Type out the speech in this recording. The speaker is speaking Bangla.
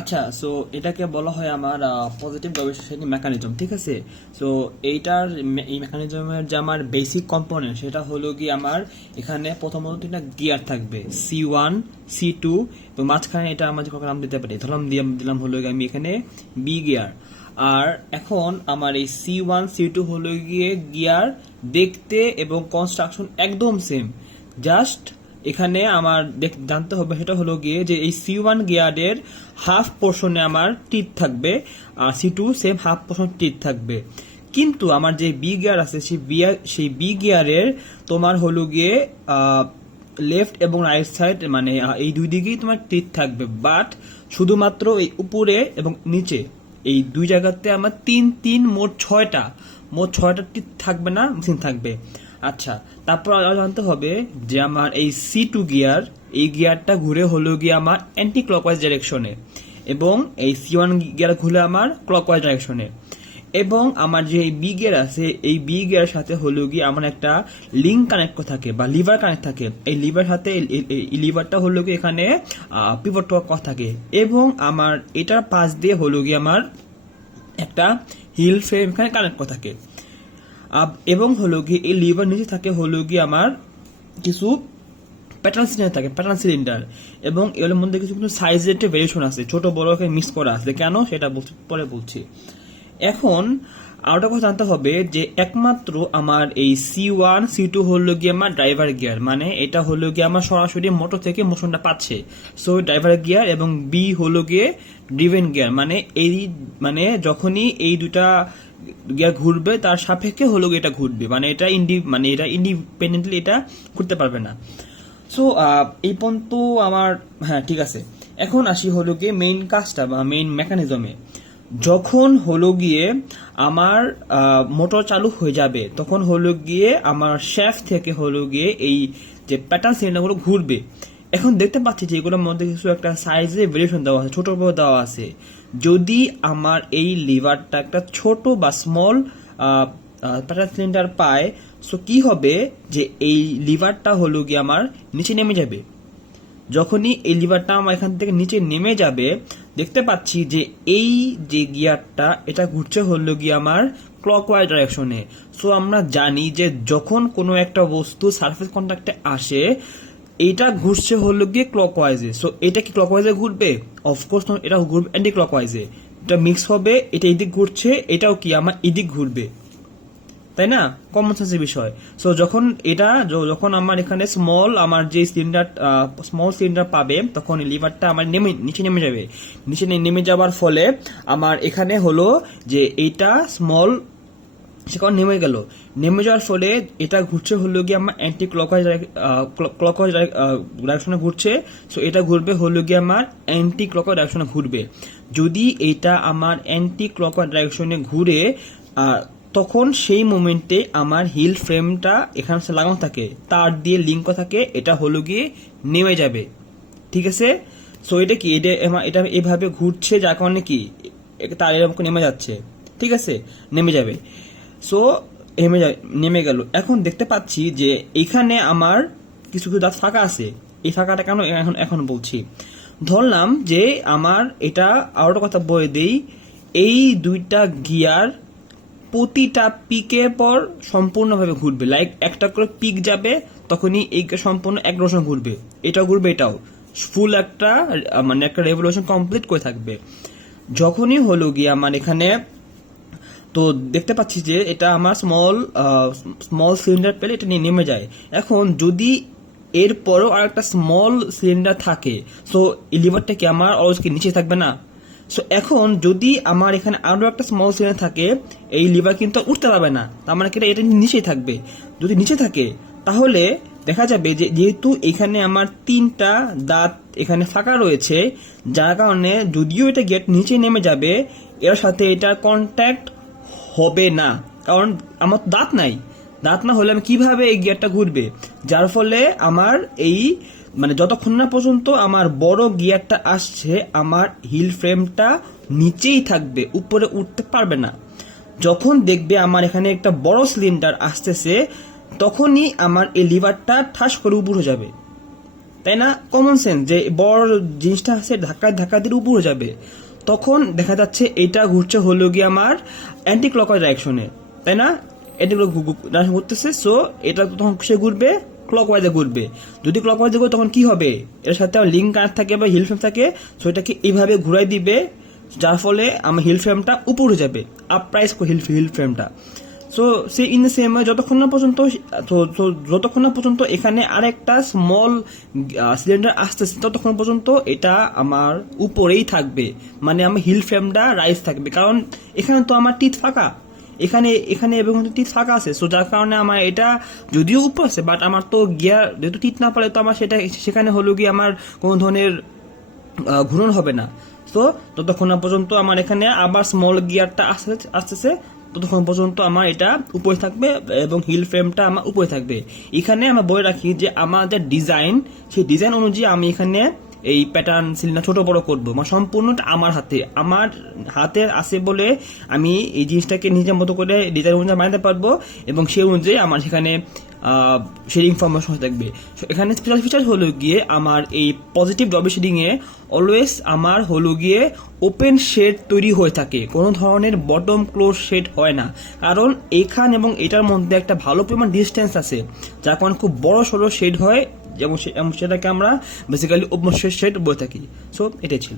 আচ্ছা, সো এটাকে বলা হয় আমার পজিটিভ ভাইব্রেশন মেকানিজম, ঠিক আছে। সো এই মেকানিজমের যে আমার বেসিক কম্পোনেন্ট সেটা হলো কি আমার এখানে প্রথমত তিনটা গিয়ার থাকবে, C1 C2 এবং মাঝখানে এটা আমরা যে নাম দিতে পারি, ধরলাম দিলাম হলো গিয়ে আমি এখানে বি গিয়ার। আর এখন আমার এই C1 C2 হলো গিয়ে গিয়ার, দেখতে এবং কনস্ট্রাকশন একদম সেম। জাস্ট এখানে আমার জানতে হবে সেটা হলো গিয়ে যে এই C1 গিয়ারের হাফ পোর্শনে আমার টিথ থাকবে, আর C2 same half portion teeth থাকবে। কিন্তু আমার যে বি গিয়ার আছে সেই বি গিয়ারের তোমার হলো গিয়ে লেফট এবং রাইট সাইড মানে এই দুই দিকেই তোমার টিথ থাকবে, বাট শুধুমাত্র এই উপরে এবং নিচে এই দুই জায়গাতে আমার তিন তিন মোট ছয়টা টিথ থাকবে না, মেশিন থাকবে। আচ্ছা, তারপর আরো জানতে হবে যে আমার এই C2 গিয়ার, এই গিয়ারটা ঘুরে হলো গিয়ে আমার অ্যান্টি ক্লকওয়াইজ ডাইরেকশনে, এবং এই C1 গিয়ার ঘুরে আমার ক্লকওয়াইজ ডাইরেকশনে। এবং আমার যে বি গিয়ার আছে এই বি গিয়ারের সাথে হলো গিয়ে আমার একটা লিঙ্ক কানেক্ট থাকে বা লিভার কানেক্ট থাকে। এই লিভার সাথে এই লিভারটা হলো গিয়ে এখানে পিভট কথা থাকে, এবং আমার এটার পাশ দিয়ে হলো গিয়ে আমার একটা হিল ফ্রেম এখানে কানেক্ট থাকে। এবং হলো গিয়ে এই লিভার নিচে থাকে হলো গিয়ে আমার কিছু প্যাটার্ন সিলিন্ডার, এবং এর মধ্যে কিছু কিছু সাইজের একটা ভেরিয়েশন আছে, ছোট বড় মিক্স করা আছে, কেন সেটা পরে বলছি। এখন আরেকটা কথা জানতে হবে যে একমাত্র আমার এই C1 C2 হলো গিয়ে আমার ড্রাইভার গিয়ার, মানে এটা হলো গিয়ে আমার সরাসরি মোটর থেকে মোশনটা পাচ্ছে, সো ড্রাইভার গিয়ার। এবং বি হলো গিয়ে ড্রিভেন গিয়ার, মানে যখনই এই দুটা গিয়ার ঘুরবে তার সাপেক্ষে হলো গিয়ে এটা ঘুরবে, মানে এটা ইন্ডিপেন্ডেন্টলি এটা ঘুরতে পারবে না। সো এই পর্যন্ত আমার, হ্যাঁ ঠিক আছে। এখন আসি হলো গিয়ে মেইন কাজটা বা মেইন মেকানিজমে। যখন হলো গিয়ে আমার মোটর চালু হয়ে যাবে তখন হলো গিয়ে আমার শ্যাফট থেকে হলো গিয়ে এই যে প্যাটার্ন সিলিন্ডারগুলো ঘুরবে। এখন দেখতে পাচ্ছি যে এগুলোর মধ্যে কিছু একটা সাইজে ভেরিয়েশন দেওয়া আছে, ছোট বড় দেওয়া আছে। যদি আমার এই লিভারটা একটা ছোট বা স্মল প্যাটার্ন সিলিন্ডার পায়, সো কি হবে যে এই লিভারটা হলো গিয়ে আমার নিচে নেমে যাবে। যখনই এই লিভারটা আমার এখান থেকে নিচে নেমে যাবে, দেখতে পাচ্ছি যে এই যে গিয়ারটা এটা ঘুরছে হলো গিয়ে আমার ক্লকওয়াইজ ডাইরেকশনে। সো আমরা জানি যে যখন কোনো একটা বস্তু সারফেস কন্টাক্টে আসে এটা ঘুরছে হলো গিয়ে ক্লকওয়াইজে। সো এটা কি ক্লকওয়াইজে ঘুরবে? অফকোর্স এটা ঘুরবে অ্যান্টি ক্লকওয়াইজে। এটা মিক্স হবে, এটা এদিক ঘুরছে, এটাও কি আমার এদিক ঘুরবে, তাই না? কমন সেন্সের বিষয়। সো যখন আমার এখানে আমার যে স্মল সিলিন্ডার পাবে তখন লিভারটা আমার নিচে নেমে যাবে। নিচে নেমে যাওয়ার ফলে আমার এখানে হলো যে এইটা স্মল সেখানে নেমে যাওয়ার ফলে এটা ঘুরছে হলো গিয়ে আমার অ্যান্টি ক্লকওয়াইজ ডাইরেকশনে ঘুরছে। সো এটা ঘুরবে হলো গিয়ে আমার অ্যান্টি ক্লকওয়াইজ ডাইরেকশনে ঘুরবে। যদি এটা আমার অ্যান্টি ক্লকওয়াইজ ডাইরেকশনে ঘুরে তখন সেই মোমেন্টে আমার হিল ফ্রেমটা এখানে লাগানো থাকে, তার দিয়ে লিঙ্ক থাকে, এটা হলো গিয়ে নেমে যাবে, ঠিক আছে। সো এটা কি এটা এভাবে ঘুরছে যার কারণে কি তার এরকম নেমে যাচ্ছে, ঠিক আছে, নেমে যাবে। সো নেমে গেল। এখন দেখতে পাচ্ছি যে এখানে আমার কিছু কিছু দাঁত ফাঁকা আছে। এই ফাঁকাটা কেন এখন বলছি, ধরলাম যে আমার এটা আরো কথা বলে দেই, এই দুইটা গিয়ার প্রতিটা পিকের পর সম্পূর্ণভাবে ঘুরবে, লাইক একটা করে পিক যাবে তখনই এই সম্পূর্ণ এক রোশন ঘুরবে, এটাও ঘুরবে, এটাও ফুল একটা মানে একটা রেভলিউশন কমপ্লিট করে থাকবে। যখনই হলো গিয়ে আমার এখানে তো দেখতে পাচ্ছি যে এটা আমার স্মল সিলিন্ডার পেলে এটা নেমে যায়। এখন যদি এরপরও আর একটা স্মল সিলিন্ডার থাকে, সো এই লিভারটা কি আমার অলওয়েজ কি নিচে থাকবে না? সো এখন যদি আমার এখানে আরো একটা স্মল সিলিন্ডার থাকে, এই লিভার কিন্তু উঠতে পারবে না, তার মানে কি এটা নিচেই থাকবে। যদি নিচে থাকে তাহলে দেখা যাবে যে যেহেতু এখানে আমার তিনটা দাঁত এখানে ফাঁকা রয়েছে, যার কারণে যদিও এটা গেট নিচে নেমে যাবে এর সাথে এটা কন্ট্যাক্ট হবে না, কারণ আমার দাঁত নাই। দাঁত না হলে আমি কিভাবে এই গিয়ারটা ঘুরবে, যার ফলে আমার এই মানে যতক্ষণ না পর্যন্ত আমার বড় গিয়ারটা আসছে আমার হিল ফ্রেমটা নিচেই থাকবে, উপরে উঠতে পারবে না। যখন দেখবে আমার এখানে একটা বড় সিলিন্ডার আসতেছে তখনই আমার এই লিভারটা ঠাস করে উপরে যাবে, তাই না? কমন সেন্স যে বড় জিনিসটা আছে ধাক্কা দিয়ে উপরে যাবে, তখন দেখা যাচ্ছে এটা ঘুরছে হলো গিয়ে আমার অ্যান্টি ক্লকওয়াইজ ডাইরেকশনে, তাই না? অ্যান্টি ডাইরেকশন ঘুরতেছে, সো এটা তখন সে ঘুরবে ক্লকওয়াইজে ঘুরবে। যদি ক্লকওয়াইজে ঘুরে তখন কি হবে, এর সাথে লিঙ্ক কানেক্ট থাকে বা হিল ফ্রেম থাকে, সো এটাকে এইভাবে ঘুরাই দিবে, যার ফলে আমার হিল ফ্রেমটা উপরে যাবে, আপরাইজ হিল ফ্রেমটা। সো সে ইন দ্য সেম যতক্ষণ না পর্যন্ত এখানে আরেকটা স্মল সিলিন্ডার আসতেছে, ততক্ষণ পর্যন্ত এটা আমার উপরেই থাকবে, মানে আমার হিল ফ্রেমটা রাইজ থাকবে, কারণ এখানে তো আমার টিথ ফাঁকা, এখানে এবং টিথ ফাঁকা আছে, সো যার কারণে আমার এটা যদিও উপর আছে, বাট আমার তো গিয়ার যেহেতু টিথ না পারে, তো আমার সেখানে হলো গিয়ে আমার কোনো ধরনের ঘূর্ণন হবে না। তো ততক্ষণ পর্যন্ত আমার এখানে আবার স্মল গিয়ারটা আসতেছে, ততক্ষণ পর্যন্ত আমার এটা উপরে থাকবে এবং হিল ফ্রেমটা আমার উপরে থাকবে। এখানে আমরা বলে রাখি যে আমার যে ডিজাইন, সেই ডিজাইন অনুযায়ী আমি এখানে এই প্যাটার্ন সিলিন্ডার ছোট বড় করবো, মানে সম্পূর্ণটা আমার হাতে আছে বলে আমি এই জিনিসটাকে নিজের মতো করে ডিজাইন অনুযায়ী বানাতে পারবো, এবং সেই অনুযায়ী আমার সেখানে শেডিং ইনফরমেশন থাকবে। এখানে স্পেশাল ফিচার হলো গিয়ে আমার এই পজিটিভ ডবল শেডিং এ অলওয়েজ আমার হলো গিয়ে ওপেন শেড তৈরি হয়ে থাকে, কোনো ধরনের বটম ক্লোজ শেড হয় না, কারণ এখান এবং এটার মধ্যে একটা ভালো পরিমাণ ডিস্টেন্স আছে, যার কারণে খুব বড় সড়ো শেড হয়, যেমন সেটাকে আমরা বেসিক্যালি ওপেন শেড বলে থাকি। সো এটাই ছিল।